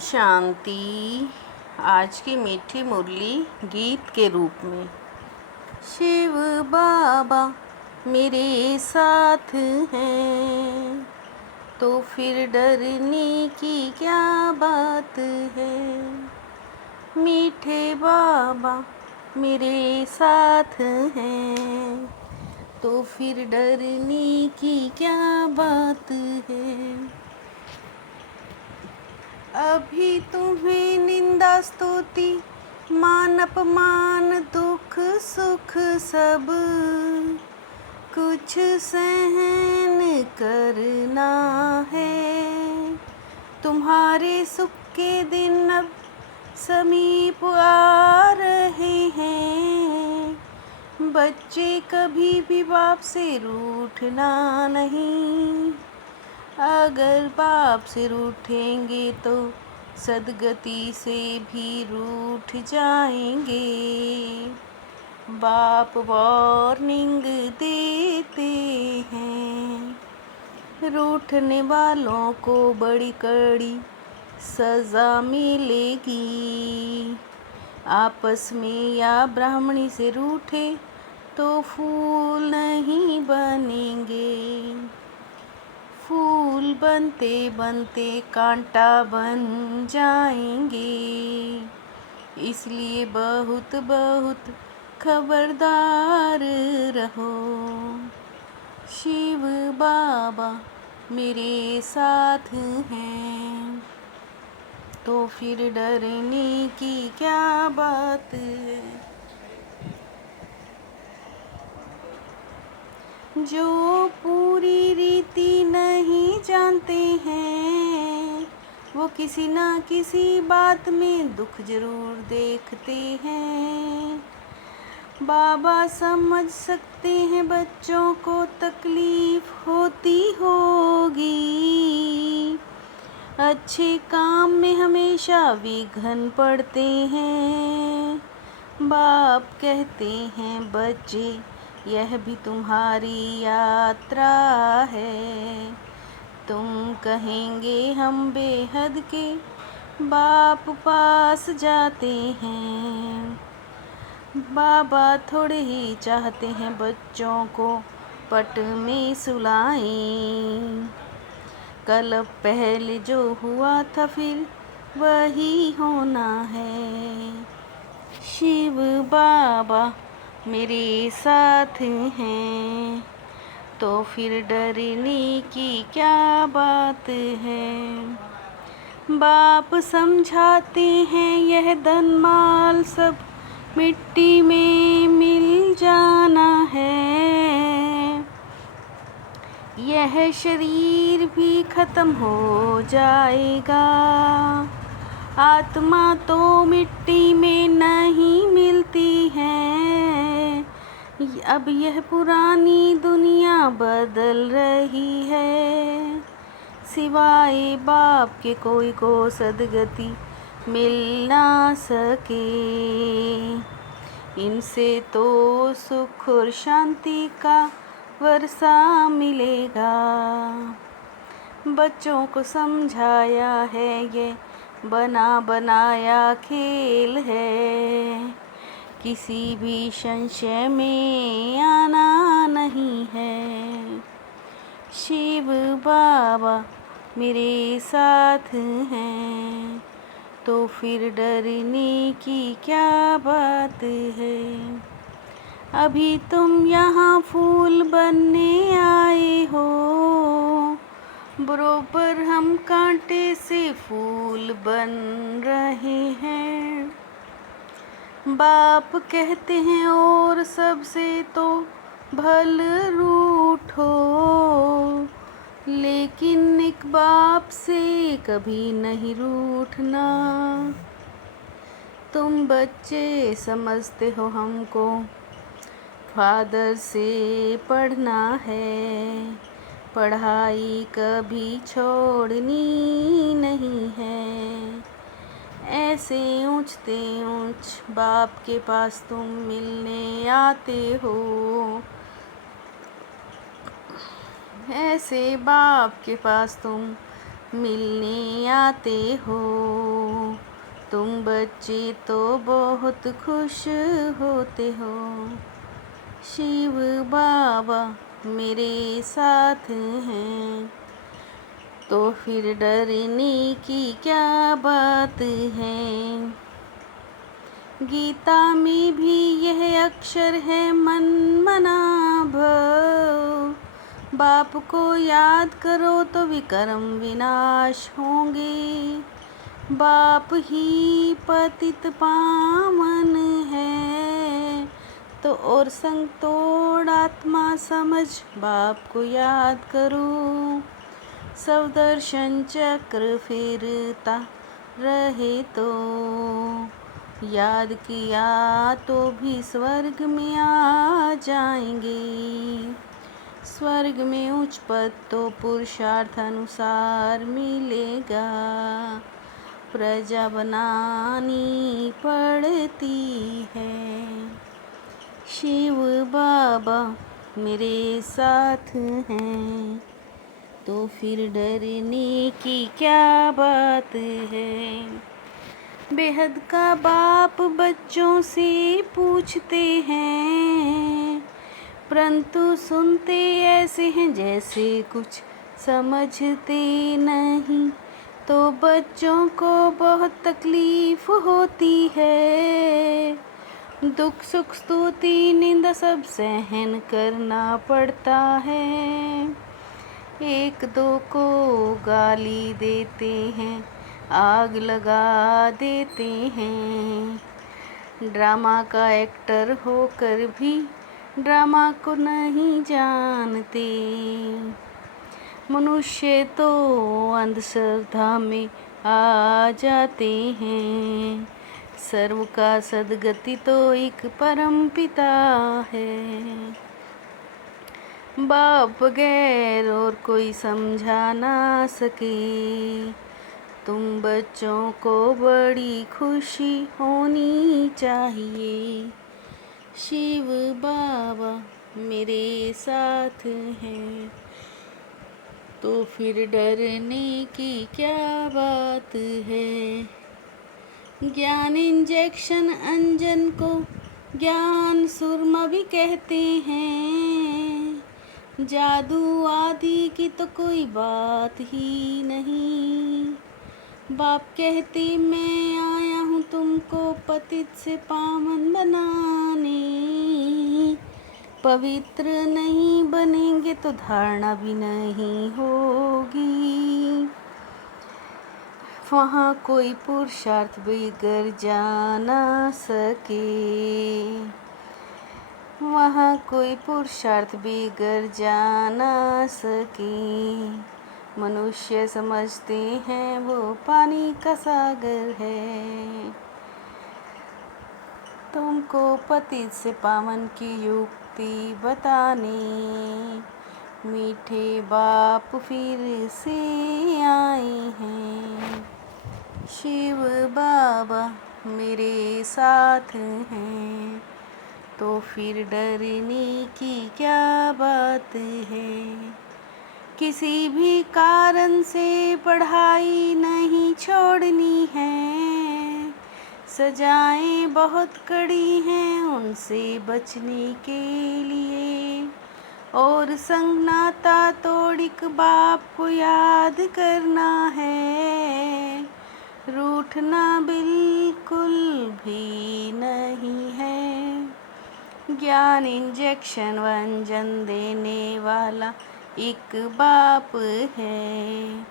शांति। आज की मीठी मुरली गीत के रूप में। शिव बाबा मेरे साथ हैं तो फिर डरने की क्या बात है। मीठे बाबा मेरे साथ हैं तो फिर डरने की क्या बात है। अभी तुम्हें निंदा स्तुति मान अपमान दुख सुख सब कुछ सहन करना है। तुम्हारे सुख के दिन अब समीप आ रहे हैं। बच्चे कभी भी बाप से रूठना नहीं। अगर बाप से रूठेंगे तो सदगति से भी रूठ जाएंगे। बाप वार्निंग देते हैं, रूठने वालों को बड़ी कड़ी सज़ा मिलेगी। आपस में या ब्राह्मणी से रूठे तो फूल नहीं बनेंगे। फूल बनते बनते कांटा बन जाएंगे। इसलिए बहुत बहुत खबरदार रहो। शिव बाबा मेरे साथ हैं तो फिर डरने की क्या बात है। जो पूरी रीति नहीं जानते हैं वो किसी ना किसी बात में दुख जरूर देखते हैं। बाबा समझ सकते हैं बच्चों को तकलीफ होती होगी। अच्छे काम में हमेशा विघ्न पड़ते हैं। बाप कहते हैं बच्चे यह भी तुम्हारी यात्रा है। तुम कहेंगे हम बेहद के बाप पास जाते हैं। बाबा थोड़े ही चाहते हैं बच्चों को पट में सुलाएं। कल पहले जो हुआ था फिर वही होना है। शिव बाबा मेरे साथ हैं तो फिर डरने की क्या बात है। बाप समझाते हैं यह धन माल सब मिट्टी में मिल जाना है। यह शरीर भी खत्म हो जाएगा। आत्मा तो मिट्टी में नहीं मिलती है। अब यह पुरानी दुनिया बदल रही है। सिवाय बाप के कोई को सदगति मिल ना सके। इनसे तो सुख और शांति का वर्षा मिलेगा। बच्चों को समझाया है ये बना बनाया खेल है। किसी भी संशय में आना नहीं है। शिव बाबा मेरे साथ हैं तो फिर डरने की क्या बात है। अभी तुम यहाँ फूल बनने आए हो। बरोबर हम कांटे से फूल बन रहे हैं। बाप कहते हैं और सबसे तो भल रूठो, लेकिन एक बाप से कभी नहीं रूठना। तुम बच्चे समझते हो हमको फादर से पढ़ना है। पढ़ाई कभी छोड़नी नहीं है। ऐसे ऊंचते ऊंच बाप के पास तुम मिलने आते हो। ऐसे बाप के पास तुम मिलने आते हो। तुम बच्चे तो बहुत खुश होते हो। शिव बाबा मेरे साथ हैं, तो फिर डरने की क्या बात है। गीता में भी यह अक्षर है मन मना भव। बाप को याद करो तो विकर्म विनाश होंगे। बाप ही पतित पावन है, तो और संग तोड़ आत्मा समझ बाप को याद करो। सब दर्शन चक्र फिरता रहे तो याद किया तो भी स्वर्ग में आ जाएंगे। स्वर्ग में उच्च पद तो पुरुषार्थ अनुसार मिलेगा। प्रजा बनानी पड़ती है। शिव बाबा मेरे साथ हैं, तो फिर डरने की क्या बात है। बेहद का बाप बच्चों से पूछते हैं, परंतु सुनते ऐसे हैं जैसे कुछ समझते नहीं। तो बच्चों को बहुत तकलीफ होती है। दुख सुख स्तुति निंदा सब सहन करना पड़ता है। एक दो को गाली देते हैं, आग लगा देते हैं। ड्रामा का एक्टर होकर भी ड्रामा को नहीं जानते। मनुष्य तो अंधश्रद्धा में आ जाते हैं। सर्व का सद्गति तो एक परम पिता है। बाप बगैर और कोई समझा ना सके। तुम बच्चों को बड़ी खुशी होनी चाहिए। शिव बाबा मेरे साथ हैं, तो फिर डरने की क्या बात है। ज्ञान इंजेक्शन अंजन को ज्ञान सुरमा भी कहते हैं। जादू आदि की तो कोई बात ही नहीं। बाप कहते मैं आया हूँ तुमको पतित से पावन बनाने। पवित्र नहीं बनेंगे तो धारणा भी नहीं होगी। वहाँ कोई पुरुषार्थ बिगड़ जा ना सके। वहाँ कोई पुरुषार्थ बिगड़ जा ना सके। मनुष्य समझते हैं वो पानी का सागर है। तुमको पतित से पावन की युक्ति बताने मीठे बाप फिर से आए हैं। शिव बाबा मेरे साथ हैं, तो फिर डरने की क्या बात है। किसी भी कारण से पढ़ाई नहीं छोड़नी है। सजाएं बहुत कड़ी हैं उनसे बचने के लिए। और संग नाता तोड़िक बाप को याद करना है। रूठना बिल्कुल भी नहीं है। ज्ञान इंजेक्शन वंजन देने वाला एक बाप है।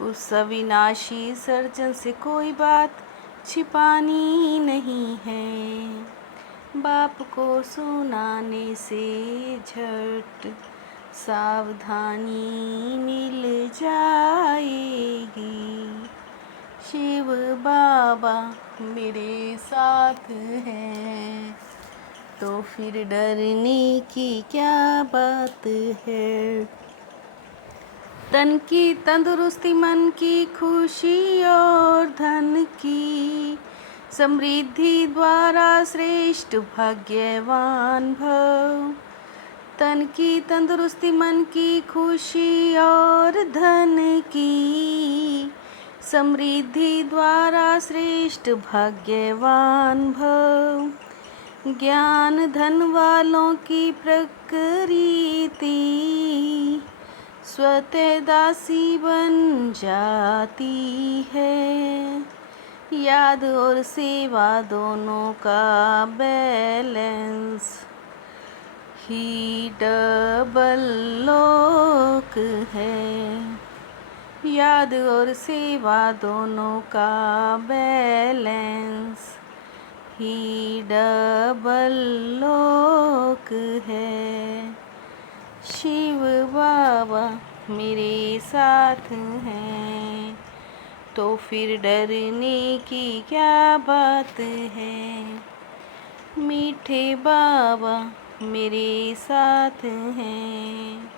उस अविनाशी सर्जन से कोई बात छिपानी नहीं है। बाप को सुनाने से झट सावधानी मिल जाएगी। शिव बाबा मेरे साथ हैं, तो फिर डरने की क्या बात है। तन की तंदुरुस्ती, मन की खुशी और धन की समृद्धि द्वारा श्रेष्ठ भाग्यवान भव। तन की तंदुरुस्ती, मन की खुशी और धन की समृद्धि द्वारा श्रेष्ठ भाग्यवान भव। ज्ञान धन वालों की प्रकृति स्वतः दासी बन जाती है। याद और सेवा दोनों का बैलेंस ही डबल लोक है। याद और सेवा दोनों का बैलेंस ही डबल लोक है। शिव बाबा मेरे साथ हैं, तो फिर डरने की क्या बात है। मीठे बाबा मेरे साथ हैं,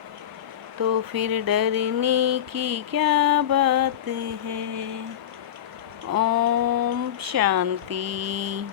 तो फिर डरने की क्या बात है। ओम शांति।